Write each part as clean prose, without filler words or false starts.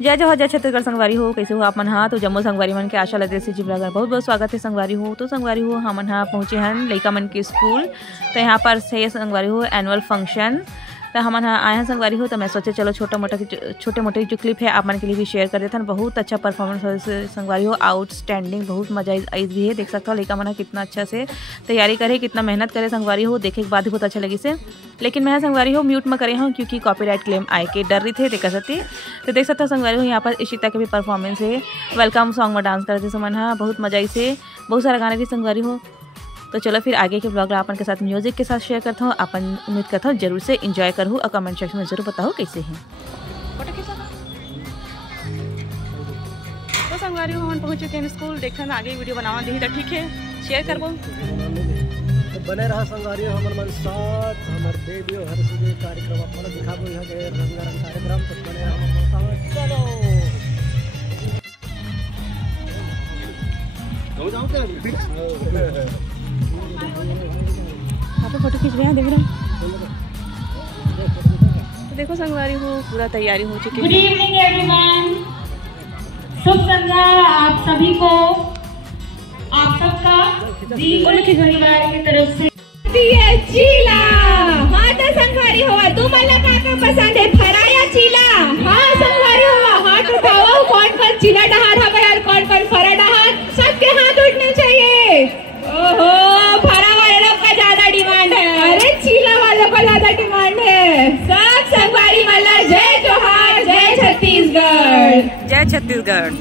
जय जवाहर जय छत्तीसगढ़ संगवारी हो। कैसे हो आप मन हा? तो जम्मू संगवारी मन के आशा लगे से जिला बहुत बहुत स्वागत है संगवारी हो। तो संगवारी हो हम मन हा पहुँचे हन लइका मन के स्कूल। तो यहाँ पर से संगवारी हो एनुअल फंक्शन। तो हम आए हैं संगवारी हो। तो मैं सोचे चलो छोटे मोटे जो क्लिप है आप मन के लिए भी शेयर कर देते हैं। बहुत अच्छा परफॉर्मेंस संगवारी हो, आउटस्टैंडिंग, बहुत मजा आई भी है। देख सकता हो लइका मन कितना अच्छा से तैयारी करे, कितना मेहनत करे संगवारी हो। देखे के बाद ही बहुत अच्छा लगी से। लेकिन मैं संगवारी हो म्यूट में करे हूँ क्योंकि कॉपीराइट क्लेम आए के डर रही थे देखा सकती। तो देख सकता संगवारी हो यहाँ पर इशिता के भी परफॉर्मेंस है। वेलकम सॉन्ग में डांस करते समन है, बहुत मजा आई से। बहुत सारा गाने भी संगवारी हो। तो चलो फिर आगे के ब्लॉग अपन के साथ म्यूजिक के साथ शेयर करता हूँ। अपन उम्मीद करता हूँ जरूर से एंजॉय करूँ और कमेंट सेक्शन में जरूर बताओ कैसे हैं। तो संगवारी हो हम पहुँच चुके हैं स्कूल। देखते आगे वीडियो बनावा दी तो ठीक है, शेयर करबो। बने रहा संगवारी हमर मन साथ हमर देवी हर सुबह कार्यक्रम अपन दिखाबो यहाँ के रंगारंग कार्यक्रम। तो बने रहा हमर साथ, चलो जाओ क्या फोटो खींच रहे हैं देख रहे हैं। तो देखो संगवारी हो पूरा तैयारी हो चुकी है। गुड इवनिंग एवरीवन, शुभ संध्या आप सभी को। आप सबका परिवार की तरफ से चीला। हाँ तो संगवारी हुआ तुम अल्लाह का पसंद है फराया चीला। हाँ संगवारी हुआ हाथ उठाओ, कौन कौन चीला डहार है यार, कौन कौन फरा डहार, सबके हाथ उठने चाहिए। ओहो फरा वाले लोग का ज्यादा डिमांड है, अरे चीला वालों का ज्यादा डिमांड है। सब संगवारी वाला जय जोहार, जय छत्तीसगढ़, जय छत्तीसगढ़।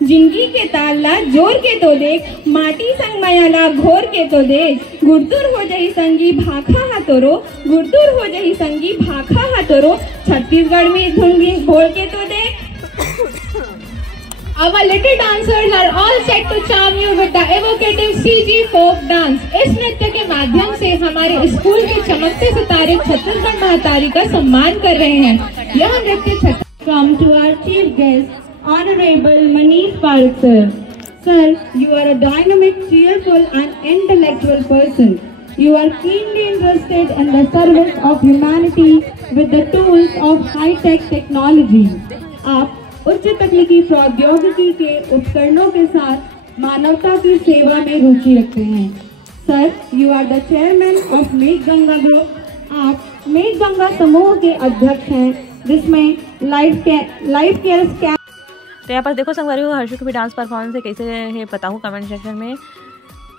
जिंदगी के ताला जोर के तो देख, माटी संग मायाला घोर के तो देख। गुड़दुर हो जाही संगी भाखा हाथोरो, गुड़दुर हो जाही संगी भाखा हाथोरो। छत्तीसगढ़ में धुंगी बोल के तो देख। Our little dancers are all set to charm you with the evocative CG folk dance. इस नृत्य के माध्यम से हमारे स्कूल के चमकते सितारे छत्तीसगढ़ महातारी का सम्मान कर रहे हैं। यह नृत्य from to our chief guest, Honorable Manish Parakh sir. Sir, you are a dynamic, cheerful and intellectual person. You are keenly interested in the service of humanity with the tools of high-tech technology. आप उच्च तकनीकी प्रौद्योगिकी के उपकरणों के साथ मानवता की सेवा में रुचि रखते हैं। Sir, you are the chairman of make Ganga group. आप मेक गंगा समूह के अध्यक्ष हैं, जिसमें लाइफ केयर स्कैम। तो यहाँ पर देखो संगवारी हो हर्षु की भी डांस परफॉर्मेंस है कैसे है बताऊँ कमेंट सेक्शन में।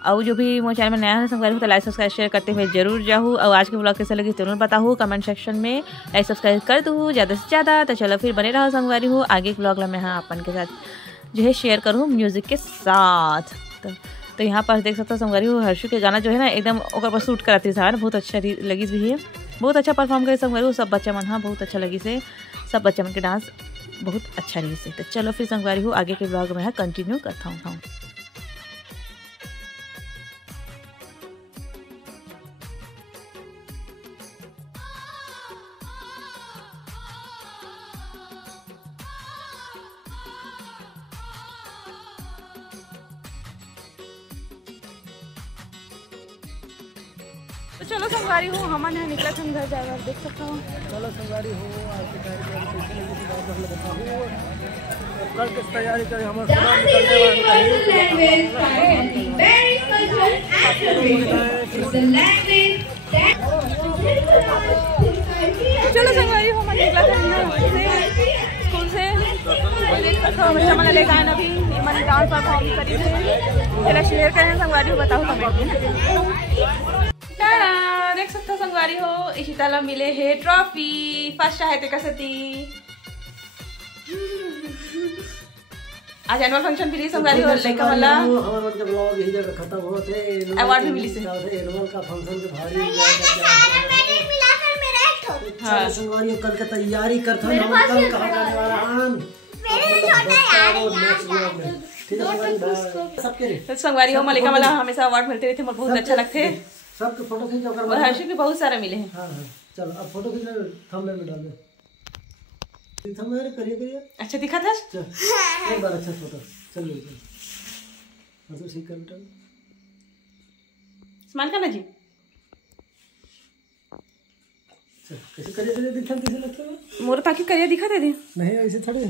और जो भी मोबाइल चैनल में नया है संगवारी हो तो लाइक सब्सक्राइब शेयर करते हुए जरूर जाऊँ। और आज के ब्लॉग कैसे लगे जरूर बताऊँ कमेंट सेक्शन में, लाइक सब्सक्राइब कर दूँ ज़्यादा से ज़्यादा। तो चलो फिर बने रहो संगवारी हो, आगे के ब्लॉग में हाँ अपन के साथ जो है शेयर करूँ म्यूज़िक के साथ। तो यहाँ पर देख सकते हो संगवारी हो हर्षु के गाना जो है ना एकदम ओकर पर सूट कराती है, बहुत अच्छा लगी भी है, बहुत अच्छा परफॉर्म करे संगवारी हो। सब बच्चा मन हाँ बहुत अच्छा लगी से, सब बच्चा मन के डांस बहुत अच्छा रही से। तो चलो फिर संगवारी हो आगे के ब्लॉग में कंटिन्यू करता हूँ। तो चलो संगवारी हो हमन है निकला हम घर जाएगा, देख सकता हूँ। चलो संगवारी हो आज के कार्यक्रम कैसे लगी थी बात मैं बताऊँ। कल किस तैयारी करें हमारे चलो संगवारी हो मन निकला था स्कूल से, देख सकते हो बच्चा मैंने लेकर आए अभी मन डांस परफॉर्म करी थे। चलो शेयर करें संगवारी हो बताओ देख सकते हो संगवारी हो इशिता मिले है ट्रॉफी, फर्स्ट है कसती। आज एनुअल फंक्शन भी संगवारी हो लइका वाला हमार मन के ब्लॉग यही जगह खत्म होत है। अवार्ड भी मिली से एनुअल का फंक्शन के भारी हां संगवारी कल के तैयारी करत हम कल कहां जाने वाला हम मेरे छोटा यार ठीक है सबके तो संगवारी हो मलिका वाला हमेशा अवार्ड मिलते रहते, मुझे बहुत अच्छा लगते है। सबके फोटो खींच कर और हर्षु के बहुत सारे मिले हैं। हां चल अब फोटो खींच थंबनेल में डाल दे, थंबनेल करिए अच्छा दिखा था चल एक बार अच्छा फोटो चल मतलब ठीक कर बेटा स्माइल करना जी। कैसे करिए दिखा कैसे लगता है? मोर ताकि करिया दिखा दे नहीं ऐसे थोड़े